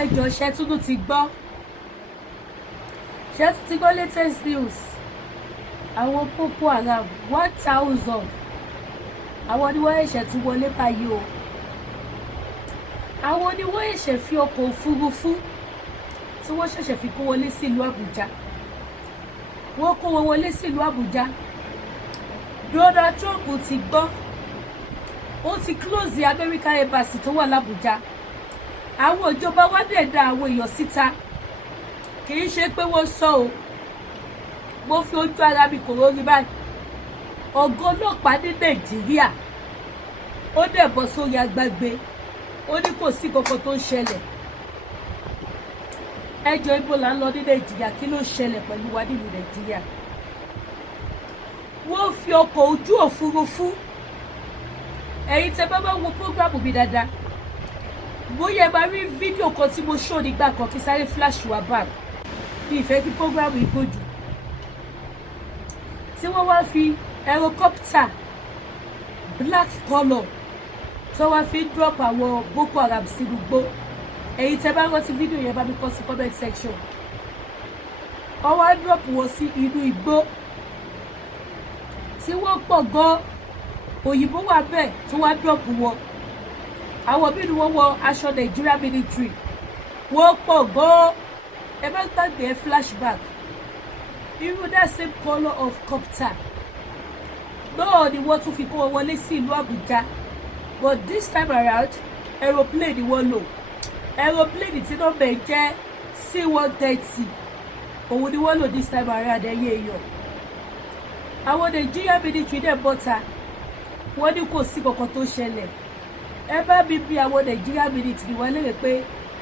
ẹjọ́ ṣẹ́túndú ti gbọ́ latest news àwọn Boko Haram 1000 àwọn ni wọ́n ṣẹ̀ṣẹ̀ tún wọlé báyìí o àwọn ni wọ́n ṣẹ̀ṣẹ̀ fi ọkọ̀ òfurufú tí wọ́n ṣẹ̀ṣẹ̀ fi kó wọlé sí ìlú Àbújá wọ́n kó wọn wọlé sí ìlú Àbújá Donald Trump ti gbọ́ ó ti close the American embassy tó wà l'Àbújá àwọn ìjọba wá dẹ̀ dá àwọn èèyàn síta kì í ṣe pé wọ́n sọ o mo fi ojú ara mi kò rórí báyìí ọ̀gá ọlọ́pàá ní Nàìjíríà ó dẹ̀ bọ́ sórí agbágbé ó ní kò sí kankan tó ń ṣẹlẹ̀ ẹjọ́ ibo là ń lọ ní Nàìjíríà kí ló ṣẹlẹ̀ pẹ̀lú wa nínú Nàìjíríà wọ́n fi ọkọ̀ ojú òfurufú ẹ̀yin tẹ́ bá wo prógrámù mi dáadáa bóyá ẹ máa rí fídíò kan tí mo ṣó nígbà kan kí sáré flash wá back bí ìfẹ́ kí prógrámù yìí gbójú tí wọ́n wá fi helicopter black colour tó wá fi drop àwọn Boko Haram sínú igbó ẹ̀yin tẹ́ bá rántí fídíò yẹn bá mi kọ sí comment section wọ́n wá drop wọn sí inú igbó tí wọ́n pọ̀ gan òyìnbó wà bẹ́ẹ̀ tó wá drop wọn àwọn bí ni wọ́n wọ aṣọ Nigeria military wọ́n pọ̀ gan ẹ bá gbàgbé ẹ flashback irú that same colour of copter náà ni wọ́n tún fi kó wọn wọlé sí ìlú Àbújá but this time around aeroplane ni wọ́n lò aeroplane tí nọ́mbà ẹ̀ jẹ́ C-130 òun ni wọ́n lò this time around ẹ̀yẹ èèyàn àwọn Nigeria military dẹ̀ bọ́ta wọ́n ní kò sí kankan tó ṣẹlẹ̀ ẹ bá mi bí àwọn Nigeria military wọ́n léèrè pé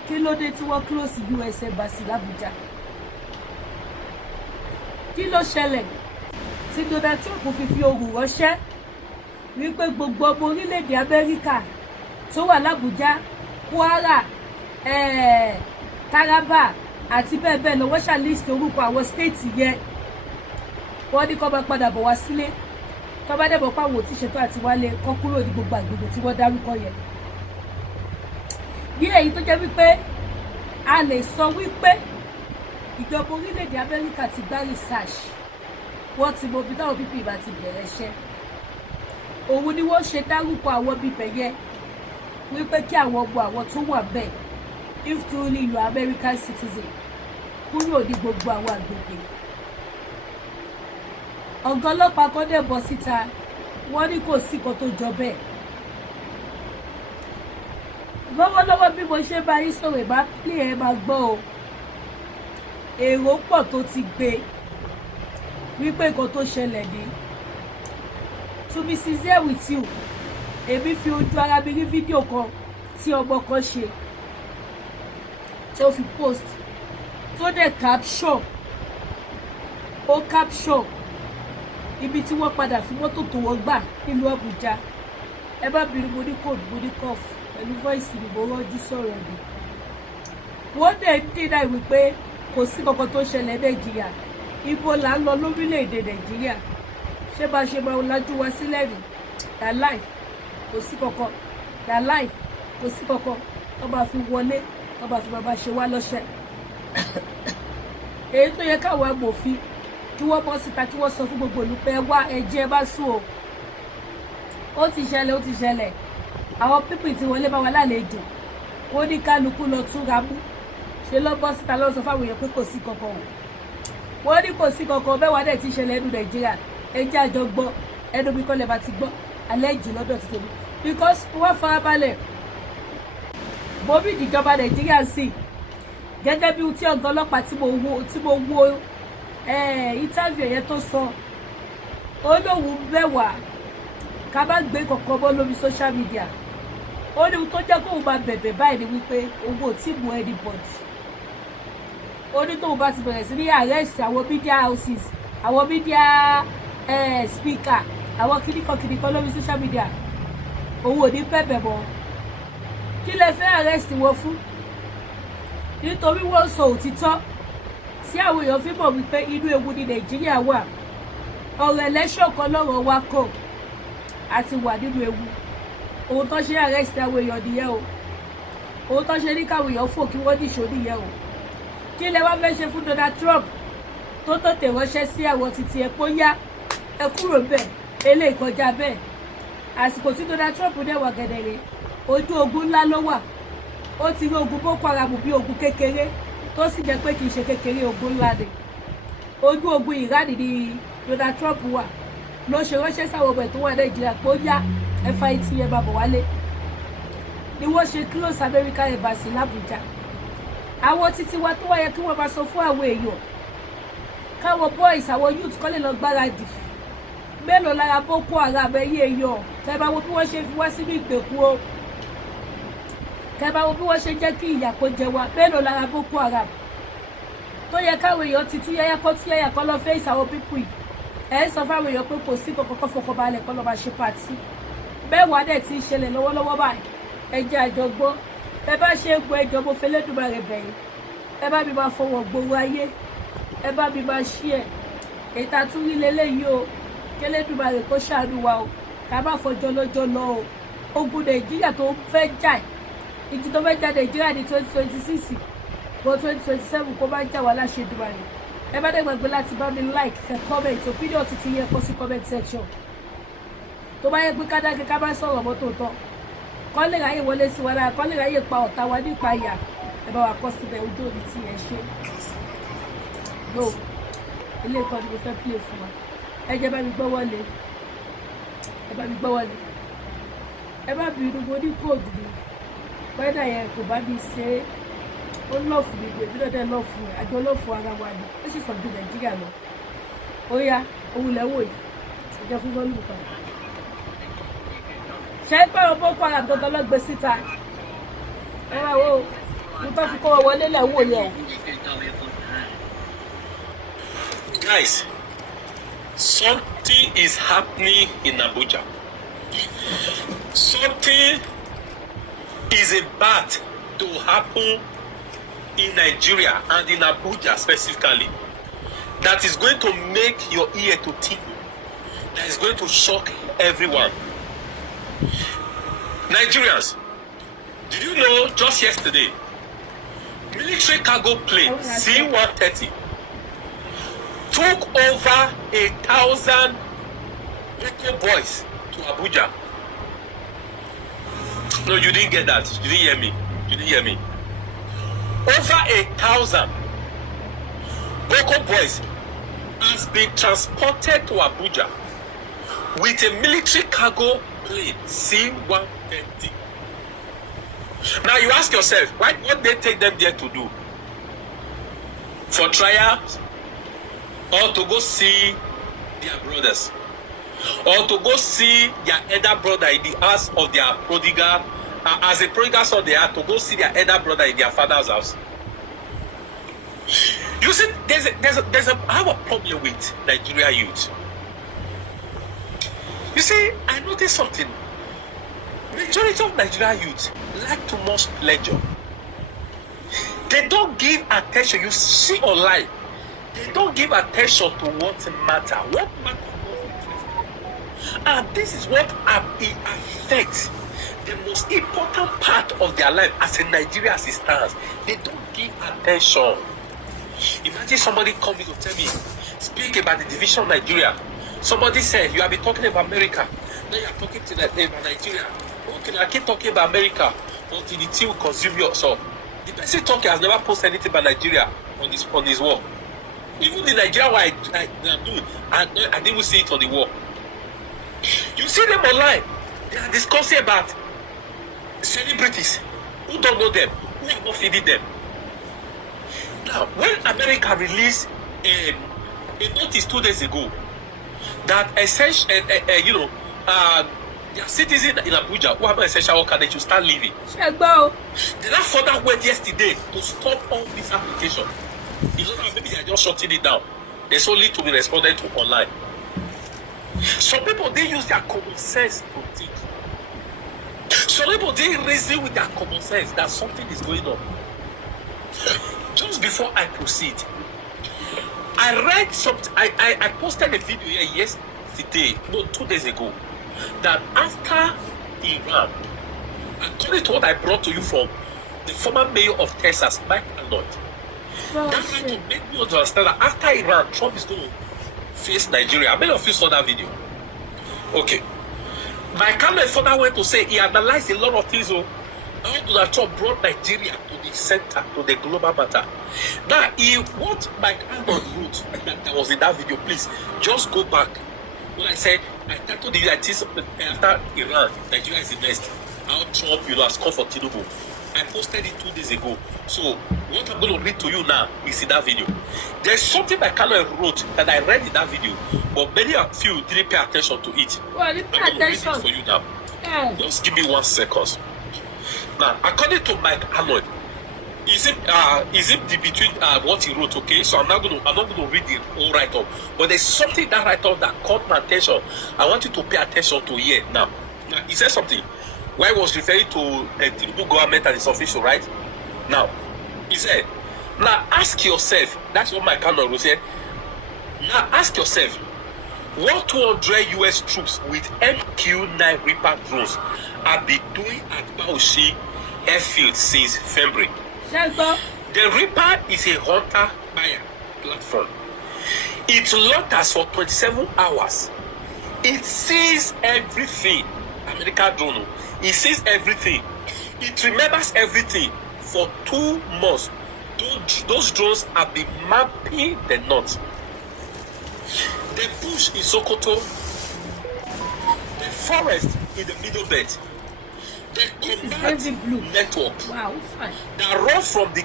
kí ló dé tí wọ́n close US embassy l'Abuja kí ló ṣẹlẹ̀ tí Donald Trump fi ohùn ránṣẹ́ wípé gbogbo ọmọ orílẹ̀-èdè Amẹ́ríkà tó wà l'Abuja Kwara Taraba àti bẹ́ẹ̀ bẹ́ẹ̀ lọ wọ́n ṣàlìsì orúkọ àwọn stéètì yẹn wọ́n ní kó máa padà bọ̀ wá sílé tó bá dẹ̀bọ̀ pàwọ̀ tí ṣètò àti wálé kọ́ kúrò ní gbogbo àgbègbè tí wọ́n dárúkọ yẹn ní èyí tó jẹ́ wípé a lè sọ wípé ìjọba orílẹ̀-èdè Amẹ́ríkà ti gbá research wọ́n ti mọ ibi táwọn pípì ìbá ti bẹ̀rẹ̀ iṣẹ́ òun ni wọ́n ṣe dárúkọ àwọn bíbẹ̀ yẹn wípé kí àwọn ọmọ àwọn tó wà bẹ́ẹ̀ if truly you are American citizen kúrò ní gbogbo àwọn àgbègbè ọ̀gá ọlọ́pàá kan dẹ̀ bọ́ síta wọ́n ní kò sí kan tó jọ bẹ́ẹ̀ lọ́wọ́lọ́wọ́ bí mo ṣe bá yín sọ̀rọ̀ ìbá pílé ẹ máa gbọ́ o èrò pọ̀ tó ti gbé wípé nǹkan tó ṣẹlẹ̀ ní to be sincere with you èmi fi ojú ara mi rí fídíò kan tí ọmọ kan ṣe tí ó fi post tó dẹ̀ caption ó caption ibi tí wọ́n padà fi mọ́tò tó wọ́n gbà nílùú Àbújá ẹ bá bìrì mo ní code mo ní cough pẹ̀lú voice mi mo rọ́jú sọ̀rọ̀ mi wọ́n dẹ̀ ń dínà wípé kò sí kankan tó ṣẹlẹ̀ Nàìjíríà ibo là ń lọ lórílẹ̀‐èdè Nàìjíríà ṣé bá ṣe máa lajú wa sílẹ̀ rí dàláì kò sí kankan dàláì kò sí kankan tó bá fi wọlé tó bá fi bàbá ṣe wá lọ́ṣẹ̀ èyí tó yẹ káwọn amòfin kí wọ́n bọ́ síta kí wọ́n sọ fún gbogbo olùpẹ̀ wá ẹjẹ́ bá sùn o ó ti ṣẹlẹ̀ àwọn pípì tí wọlé bá wa lálejò ó ní kálukú lọ túnra mú ṣe lọ bọ́ síta lọ sọ fáwọn èèyàn pé kò sí kankan o wọ́n ní kò sí kankan bẹ́ẹ̀ wá dẹ̀ ti ṣẹlẹ̀ ẹnu Nàìjíríà ẹjẹ́ àjọ gbọ́ ẹnu mi kọ́ lẹ́ bá ti gbọ́ alẹ́ jù lọ́dọ̀ ti tóbi because wọ́n farabalẹ̀ bóbí ìjọba Nàìjíríà sí gẹ́gẹ́ bí tí ọ̀gá ọlọ́pàá tí mo wo interview yẹn tó sọ ó lóun bẹ̀ wá ká bá gbé kọ̀ọ̀kan bọ́ lórí social media ó ní tó jẹ́ kóun máa bẹ̀bẹ̀ báyìí ni wípé owó ò tí mú anybody ó ní tóun bá ti bẹ̀rẹ̀ sí ní arrest àwọn media houses àwọn media speaker àwọn kìnnìkan lórí social media òun ò ní bẹ̀bẹ̀ mọ́ kí lẹ fẹ́ arrest wọn fún nítorí wọ́n sọ òtítọ́ tí àwọn èèyàn fi mọ̀ wípé inú ewu ní Nàìjíríà wà ọ̀rọ̀ election kan lọ́rọ̀ wa kọ̀ àti wà nínú ewu ohun tó ṣe arrest àwọn èèyàn nìyẹn o òun tó ṣe ní káwọn èèyàn fò kí wọ́n níṣó nìyẹn o kí lẹ wá fẹ́ ṣe fún Donald Trump tó tètè ránṣẹ́ sí àwọn títí ẹ kó yá ẹ kúrò bẹ́ẹ̀ eléyìí kọjá bẹ́ẹ̀ àsìkò tí Donald Trump dẹ̀ wà gẹ̀dẹ̀rẹ̀ ojú ogun ńlá ló wà ó ti rí ogun Boko Haram bí ogun kékeré tó sì jẹ́ pé kì í ṣe kékeré ogun ńlá ni ojú ogun Iran ni Donald Trump wà ló ṣe ránṣẹ́ sáwọn ọmọ ẹ̀ tó wà Nàìjíríà pé ó yá FIT ẹ bá bọ̀ wálé ni wọ́n ṣe close American embassy l'Abuja àwọn títí wa tó wáyé kí wọ́n bá sọ fún àwọn èèyàn káwọn boys àwọn youth kọ́ lè lọ gbáradì mélòó lára Boko Haram ẹ̀yẹ èèyàn tẹ́ bá wo bí wọ́n ṣe fi wá sínú ìgbèkùn o tẹ́ bá wo bí wọ́n ṣe jẹ́ kí ìyà kó jẹ wá mélòó lára Boko Haram tó yẹ káwọn èèyàn ti tú yáyá kọ́ lọ fẹ́ ìsàwọn pípù yìí ẹ̀ ń sọ fáwọn èèyàn pé kò sí kọ̀kọ́kọ́ fọkànbalẹ̀ kọ́ lọ́ máa ṣe pàtì bẹ́ẹ̀ wà dẹ̀ ti ń ṣẹlẹ̀ lọ́wọ́lọ́wọ́ báyìí ẹ jẹ́ àjọgbọ́n ẹ bá ṣe é gbọ́ ẹjọ́ mo fẹ́ lẹ́dùnmáà rẹ̀ bẹ̀yìn ẹ bá mi máa fọwọ́ gbowó ayé ẹ bá mi máa ṣí ẹ̀ ètò àtúrí lélẹ́yìí o kẹ́lẹ́dùnmáà rẹ̀ kó ṣàánú wa o ká má fọjọ́ lọ́jọ́ lọ o ogun Nàìjíríà tó fẹ́ jà ìjì tó fẹ́ jà Nàìjíríà ní 2026 bọ́ 2027 kó má jà wá láṣẹ Èdùmàrè ẹ bá dẹ̀ gbàgbé láti bá mi like ṣe comment opinion ti yẹ kó sí comment section tó bá yẹ pé kádákẹ́ ká bá sọ̀rọ̀ mọ́tò tán kọ́ lè ráyè wọlé sí wa lára kọ́ lè ráyè pa ọ̀tá wa nípa ìyà ẹ bá wa kọ́ síbẹ̀ ojú òní tí ẹ ṣe no ilé ẹ̀kọ́ ni mo fẹ́ play fún wa ẹ jẹ́ bá mi gbọ́ wọlé ẹ bá mi gbọ́ wọlé ẹ bá bí inú mo ní kóòdù ni wẹ́dà yẹn kò bá mi ṣe é ó lọ́ọ̀fù mi gbèbí lọ́dẹ lọ́ọ̀fù rẹ̀ àjọ lọ́ọ̀fù ara wa ni ó sì sọ ju Nàìjíríà lọ ó yá òun lẹ́wọ̀ yìí ìjọ fún bọ́ọ̀lù padà ṣe é pé ọmọ Boko Haram dandan lọ gbé síta ẹ wá wo nípa fi kó wọn wọlé lẹ́wọ̀ yẹn o. Guys, something is happening in Abuja. Something is about to happen in Nigeria and in Abuja specifically that is going to make your ear to tingle, that is going to shock everyone. Nigerians, did you know just yesterday, military cargo plane C-130 took over 1,000 little boys to Abuja? No, you didn't get that. You didn't hear me. You didn't hear me. Over 1,000 Boko boys has been transported to Abuja with a military cargo plane C-130. Now you ask yourself, what they take them there to do? For trials? Or to go see their brothers? Or to go see their elder brother in the house of their prodigal? As a prodigal son, they are to go see their elder brother in their father's house. You see, I have a problem with Nigeria youth. You see, I noticed something. Majority of Nigeria youth like too much pleasure. They don't give attention. You see online, they don't give attention to what matter. What matter? And this is what affects the most important part of their life as a Nigeria as it stands. They don't give attention. Imagine somebody coming to tell me, speak about the division of Nigeria. Somebody said, you have been talking about America. Now you are talking to Nigeria. Okay, I keep talking about America until the tea will consume you. So the person talking has never posted anything about Nigeria on his wall. Even the Nigeria what I do, I didn't see it on the wall. You see them online. They are discussing about celebrities who don't know them, who are not feeding them. Now, when America released a notice 2 days ago that essential, their citizens in Abuja who have an essential worker, they should start leaving. They now further went yesterday to stop all this application. It's not that maybe they are just shutting it down. There's only to be responded to online. Some people, they use their common sense to think. Some people, they reason with their common sense that something is going on. Just before I proceed, I read something. I posted a video here yesterday, 2 days ago, that after Iran, according to what I brought to you from the former mayor of Texas, Mike Arnold. That kind of made me understand that after Iran, Trump is going to face Nigeria. Many of you saw that video. Okay. Mike Arnold further went to say he analyzed a lot of things. How Donald Trump brought Nigeria to the center, to the global matter. Now, what Mike Arnold wrote that was in that video, please, just go back. When I said, I titled the after Iran, Nigeria is the next. How Trump, has called for Tinubu. I posted it 2 days ago. So, what I'm going to read to you now is in that video. There's something Mike Arnold wrote that I read in that video, but many of you didn't pay attention to it. Well, you pay I'm going to read attention. it for you now. Yeah. Just give me 1 second. Now, according to Mike Arnold, is it the between what he wrote? Okay, so I'm not going to read the whole write-up, but there's something in that write-up that caught my attention. I want you to pay attention to here now. Now, he said something where he was referring to the Tinubu government and its official, right? Now, he said, now ask yourself. That's what Mike Arnold said. Now ask yourself, what 200 US troops with MQ-9 Reaper drones have been doing at Bauchi airfield since February? The Reaper is a hunter buyer platform. It loiters for 27 hours. It sees everything. American drone. It sees everything. It remembers everything. For 2 months, those drones have been mapping the north. The bush in Sokoto, the forest in the Middle Belt, the command network that run from the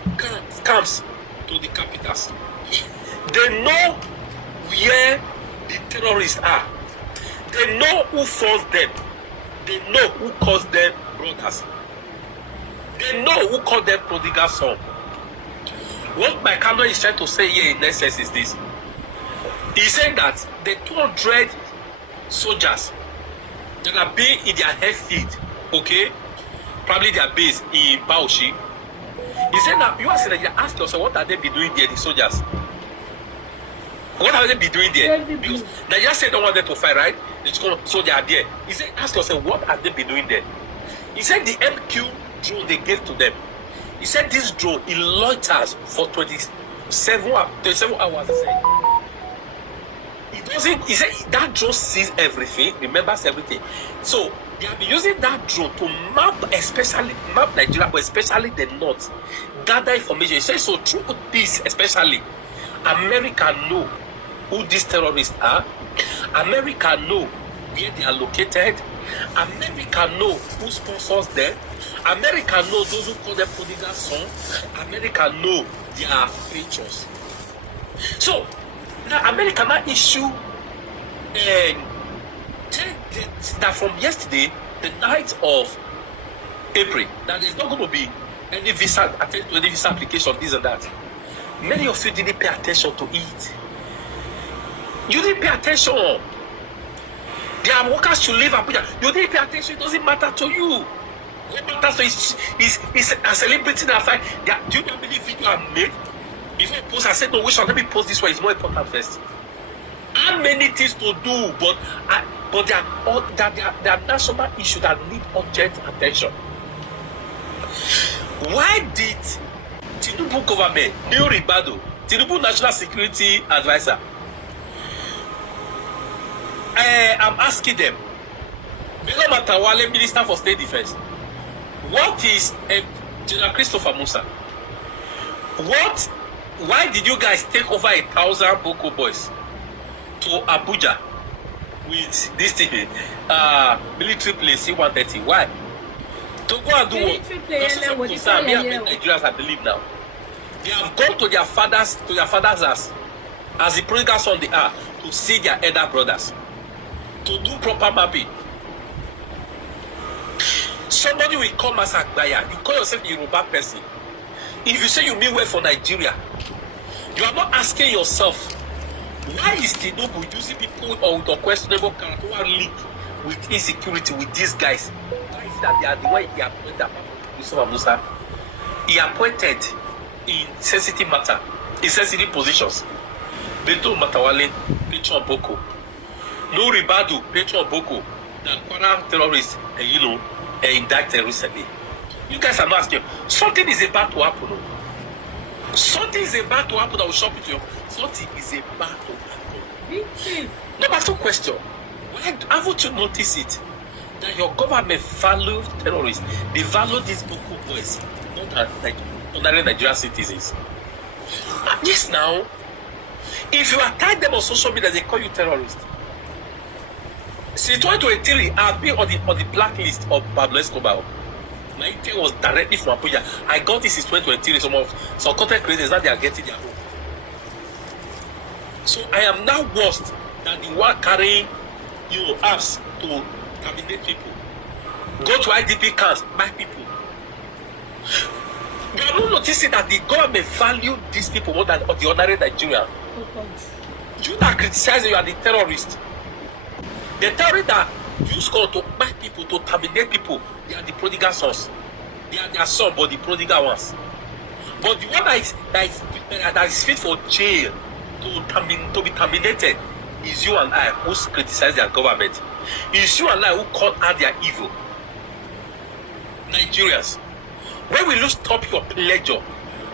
camps to the capitals. They know where the terrorists are. They know who funds them. They know who calls them brothers. They know who called them prodigal son. What my Arnold is trying to say here in essence is this. He said that the 200 soldiers that are being in their airfield, okay, probably their base in Bauchi. He said that you ask yourself, what are they be doing there, the soldiers? What are they be doing there? Because Nigeria said they don't want them to fight, right? So they are there. He said, ask yourself, what have they been doing there? He said the MQ drone they gave to them. He said this drone, it loiters for 27 hours. He said. He said that drone sees everything, remembers everything. So they have been using that drone to map Nigeria, but especially the north, gather information. He said so through this, especially America know who these terrorists are. America know where they are located. America know who sponsors them. America know those who call them prodigal son. America know their patrons. So now America now issue that from yesterday, the 9th of April, that there's not going to be any visa application, this and that. Many of you didn't pay attention to it. You didn't pay attention. There are workers to leave Abuja. You didn't pay attention. It doesn't matter to you. What matters is a celebrity that fight. Do you know how many videos I made? Before I post, I said, no, wait, let me post this one. It's more important first. How many things to do, but there are national issues that need urgent attention. Why did Tinubu government, New Ribado, Tinubu National Security Advisor, I'm asking them, Bello Matawale, Minister for State Defense, what is General Christopher Musa? Why did you guys take over 1,000 Boko boys to Abuja with this thing, military place C-130? Why? To go and do what? Nigerians, I believe now. They have gone to their fathers' house, as the prodigal son they are, to see their elder brothers, to do proper mapping. Somebody will come as a Agbaya. You call yourself a Yoruba person. If you say you mean well for Nigeria, you are not asking yourself, why is Tinubu using people with unquestionable character who are linked with insecurity with these guys? Why is that they are the way he appointed Yusuf Musa? He appointed in sensitive matter, in sensitive positions. Beto Matawale, patron Boko. No Ribadu, patron Boko. The Kwara terrorists, indicted recently. You guys are not asking. Something is about to happen. Something is about to happen that will shock you to you. Something is about to happen. Number 2 question. Why haven't you noticed it? That your government values terrorists. They value these Boko boys, not as like ordinary Nigerian citizens. Yes, now, if you attack them on social media, they call you terrorist. Since 2023, I've been on the blacklist of Pablo Escobar. My intent was directly from Abuja. I got this in 2023. Some content creators that they are getting their own. So I am now worse than the one carrying, apps to terminate people. Go to IDP camps, buy people. You are not noticing that the government value these people more than the ordinary Nigerian. You that criticize you are the terrorist. The terrorists that use God to buy people, to terminate people, they are the prodigal sons. They are their son, but the prodigal ones. But the one that is fit for jail to be terminated is you and I who criticize their government. It's you and I who call out their evil. Nigerians, when will you stop your pleasure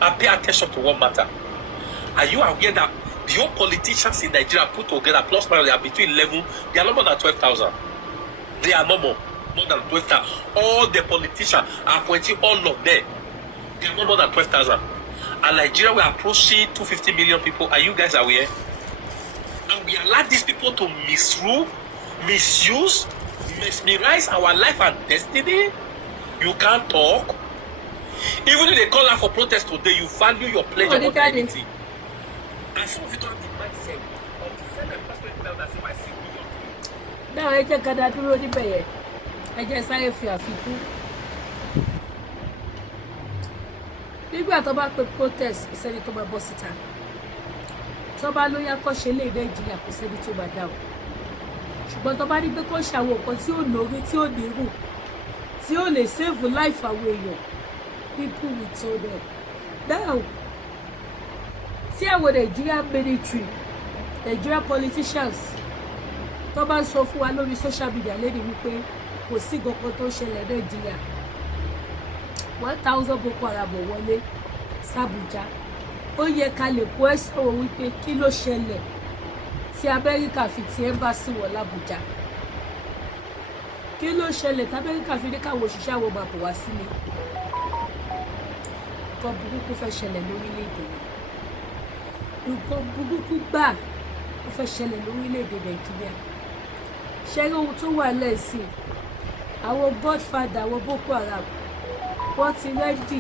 and pay attention to what matter? Are you aware that the whole politicians in Nigeria put together plus minus, they are between 11, they are no more than 12,000. They are no more than 12,000. All the politicians are appointing all of them. They are no more than 12,000. And Nigeria, we are approaching 250 million people. Are you guys aware? And we allow these people to misrule, misuse, mesmerize our life and destiny. You can't talk. Even if they call out for protest today, you value your pleasure more than anything. And some of you don't have the mindset of the same person that say, "My sick million." Now I just got that road níbẹ̀. I just say fi àfikún. Nígbà tó bá pe protest, ìṣẹ́ni tó bá bọ́ síta. Tó bá lóyá kó ṣe lè Nàìjíríà kò sẹ́ni tó bá dá o. Ṣùgbọ́n tó bá rí pé kó ṣàwọn nǹkan tí ò lórí, tí ò nírù, tí ò lè save life àwọn èèyàn, people will tell them. Now, tí àwọn Nigerian military, Nigerian politicians, tó bá sọ fún wa lórí social media lẹ́ni wípé kò sí nǹkan tó ṣẹlẹ̀ Nàìjíríà, 1,000 Boko Haram wọlé s'Abuja, ó yẹ ká lè kó ẹ̀sọ́ wípé kí ló ṣẹlẹ̀ tí Amẹ́ríkà fi ti embassy wọ̀ l'Abuja, kí ló ṣẹlẹ̀ tí Amẹ́ríkà fi ní káwọn òṣìṣẹ́ àwọn máa bọ̀ wá sílé. Nǹkan burúkú fẹ́ ṣẹlẹ̀ lórílẹ̀-èdè yìí. Nǹkan burúkú gbà ó fẹ́ ṣẹlẹ̀ lórílẹ̀-èdè Nàìjíríà. Ṣẹ́rí ohun tó wà lẹ́sìn àwọn godfather àwọn Boko Haram wọ́n ti rẹ́dì,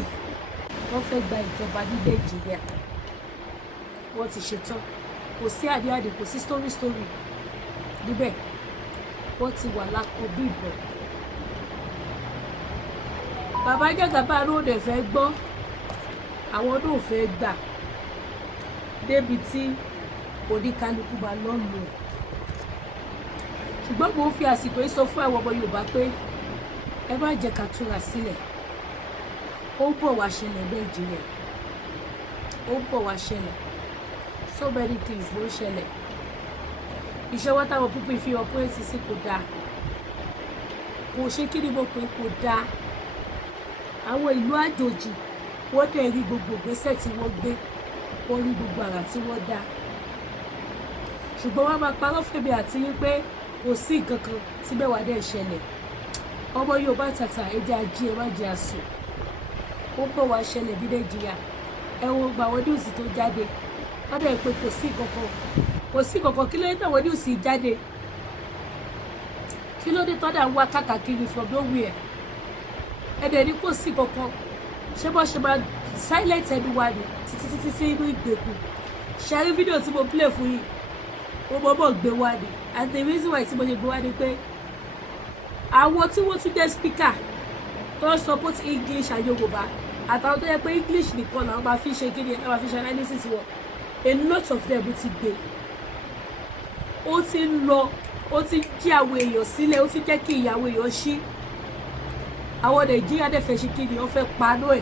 wọ́n fẹ́ gba ìjọba ní Nàìjíríà, wọ́n ti ṣetán, kò sí àdéhàdé, kò sí story níbẹ̀, wọ́n ti wà lákọ bí ìbọn. Bàbá Jàgàbá ló dẹ̀ fẹ́ gbọ́, àwọn náà fẹ́ gbà débi tí oníkálukú máa lọ́nu ẹ̀. Ṣùgbọ́n mo ń fi àsìkò yìí sọ fún àwọn ọmọ Yorùbá pé ẹ má jẹ́ ká túra sílẹ̀. Ó ń bọ̀ wá ṣẹlẹ̀ Nàìjíríà, ó ń bọ̀ wá ṣẹlẹ̀, so many things ló ń ṣẹlẹ̀. Ìṣọwọ́ táwọn púpọ̀ fi ọpẹ́rẹ́tì sí kò dáa, kò ṣe kí ni mo pè kò dáa. Àwọn ìlú àjòjì wọ́n dẹ̀ rí gbogbo ìgbésẹ̀ tí wọ́n gbé, wọ́n rí gbogbo àrà tí wọ́n dá. Ṣùgbọ́n wọ́n máa parọ́ fèmí àti yín pé kò sí nǹkan kan tí mẹ́wàá dẹ̀ ṣẹlẹ̀. Ọmọ Yorùbá tàtà ẹja ají ẹ má jẹ àsùn. Ó bọ̀ wá ṣẹlẹ̀ ní Nàìjíríà. Ẹ wo gba àwọn news tó jáde. Wọ́n dẹ̀ pé kò sí nǹkan kan. Kí ló dé táwọn news jáde? Kí ló dé tọ́dà ń wá káàkiri from nowhere? Ẹ dẹ̀ ní kò sí nǹkan kan. Ṣé bọ́ ṣe máa silent everyone títí sí inú ìgbèkùn? Ṣe rí fídíò tí mo play fún yìí, ó mọ̀ gbé wá ni, and the reason why tí mo ṣe gbé wá ni pé àwọn tí wọ́n tún jẹ́ speaker tó ń support English and Yorùbá àtàwọn tó yẹ pé English nìkan làwọn máa fi ṣe kí ni ẹ máa fi ṣe analysis wọn, a lot of them ti gbé, ó ti ń lọ, ó ti jí àwọn èèyàn sílẹ̀, ó ti jẹ́ kí ìyàwó èèyàn ṣí. Àwọn Nàìjíríà dẹ̀ fẹ́ ṣe kí ni wọ́n fẹ́ paná ẹ̀.